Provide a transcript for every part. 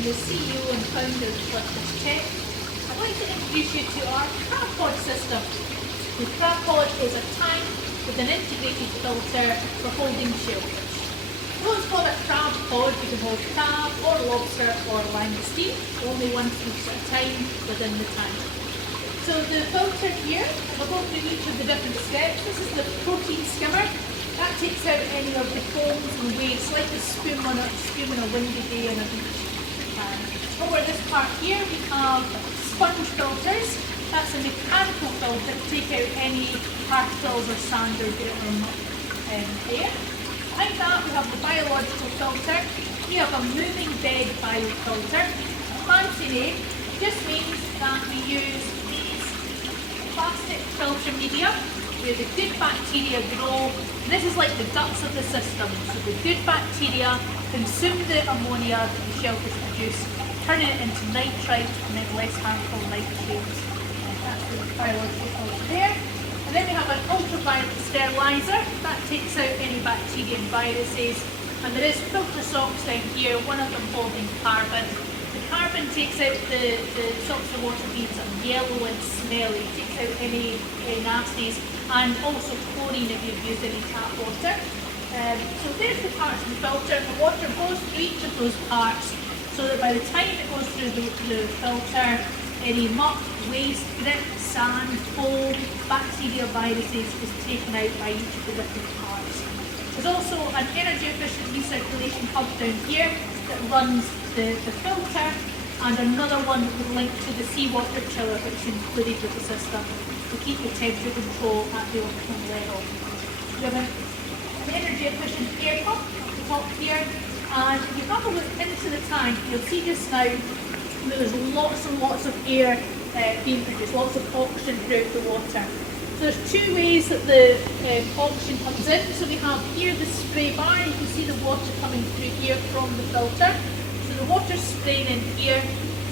I'm the CEO and founder of Todd Fish Tech. I'd like to introduce you to our crab pod system. The crab pod is a tank with an integrated filter for holding shellfish. Though it's called a crab pod, you can hold crab or lobster or langoustine, only one piece at a time within the tank. So the filter here, we'll go through each of the different steps. This is the protein skimmer. That takes out any of the foams and waves, like the spume on a windy day on a beach. Over this part here we have sponge filters. That's a mechanical filter to take out any particles or sand or dirt or muck there. Behind that we have the biological filter. We have a moving bed biofilter. Fancy name just means that we use these plastic filter media where the good bacteria grow. This is like the guts of the system. So the good bacteria consume the ammonia that the shellfish produce, turning it into nitrite and then less harmful nitrates. That's the biological filter there. And then we have an ultraviolet sterilizer that takes out any bacteria and viruses. And there is filter socks down here, one of them holding carbon. The carbon takes out the socks of water being sort of yellow and smelly, takes out any nasties, and also chlorine if you've used any tap water. So there's the parts of the filter. The water goes through each of those parts so that by the time it goes through the filter, any muck, waste, grit, sand, foam, bacteria, viruses is taken out by each of the different parts. There's also an energy efficient recirculation hub down here that runs the filter, and another one that would link to the seawater chiller which is included with the system to keep the temperature control at the optimum level. We have an energy efficient air pump at the top here, and if you have a look into the tank, you'll see just now that there's lots and lots of air being produced, lots of oxygen throughout the water. So there's two ways that the oxygen comes in. So we have here the spray bar, you can see the water coming through here from the filter. So the water's spraying in here,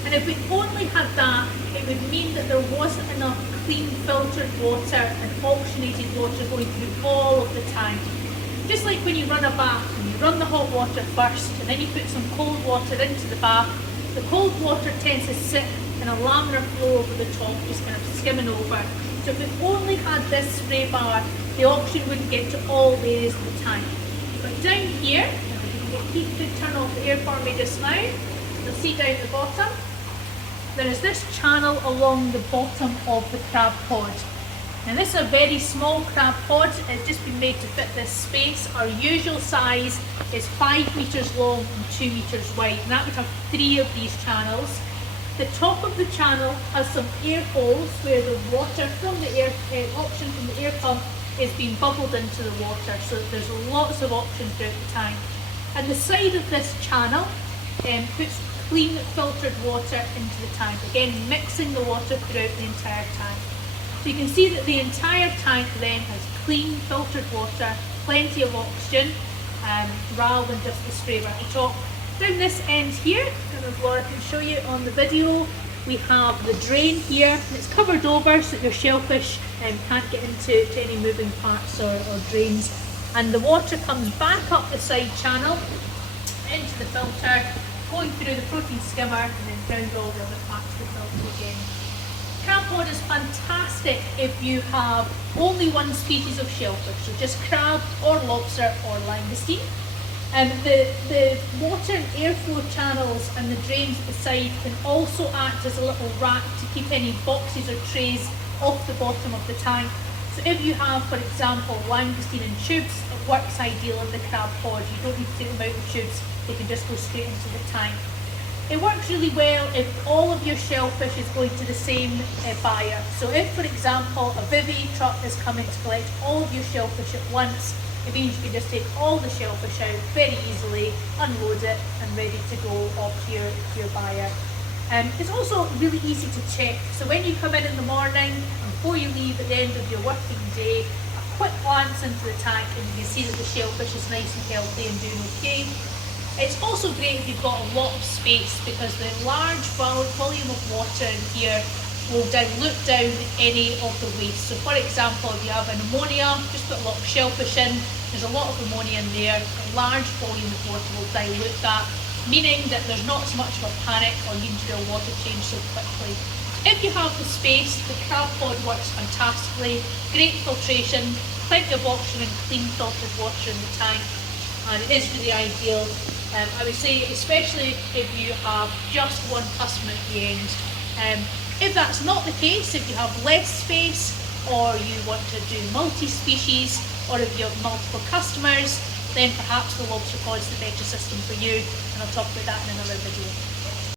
and if we only had that, it would mean that there wasn't enough clean filtered water and oxygenated water going through all of the tank. Just like when you run a bath and you run the hot water first and then you put some cold water into the bath, the cold water tends to sit in a laminar flow over the top, just kind of skimming over. So if we only had this spray bar, the oxygen wouldn't get to all areas of the tank. But down here, if you could turn off the air for me just now, you'll see down the bottom, there is this channel along the bottom of the crab pod. Now this is a very small crab pod, it's just been made to fit this space. Our usual size is 5 metres long and 2 metres wide, and that would have 3 of these channels. The top of the channel has some air holes where the water from the air, oxygen from the air pump is being bubbled into the water, so that there's lots of oxygen throughout the tank. And the side of this channel puts clean filtered water into the tank, again mixing the water throughout the entire tank. So you can see that the entire tank then has clean filtered water, plenty of oxygen, rather than just the spray bar at the top. Down this end here, and as Laura can show you on the video, we have the drain here, and it's covered over so that your shellfish can't get into any moving parts or drains. And the water comes back up the side channel into the filter, going through the protein skimmer and then down to all the other parts of the filter again. Crab pod is fantastic if you have only one species of shellfish, so just crab or lobster or langoustine. The water and airflow channels and the drains at the side can also act as a little rack to keep any boxes or trays off the bottom of the tank. So if you have, for example, langoustine in tubes, it works ideal in the crab pod. You don't need to take them out of tubes, they can just go straight into the tank. It works really well if all of your shellfish is going to the same buyer. So if, for example, a Vivi truck is coming to collect all of your shellfish at once, it means you can just take all the shellfish out very easily, unload it and ready to go off to your buyer. It's also really easy to check. So when you come in the morning, before you leave at the end of your working day, a quick glance into the tank and you can see that the shellfish is nice and healthy and doing okay. It's also great if you've got a lot of space, because the large volume of water in here will dilute down any of the waste. So for example, if you have an ammonia, just put a lot of shellfish in, there's a lot of ammonia in there, a large volume of water will dilute that, meaning that there's not so much of a panic or need to do a water change so quickly. If you have the space, the crab pod works fantastically, great filtration, plenty of oxygen and clean filtered water in the tank, and it is really ideal. I would say, especially if you have just one customer at the end. If that's not the case, if you have less space, or you want to do multi-species, or if you have multiple customers, then perhaps the lobster pod is the better system for you, and I'll talk about that in another video.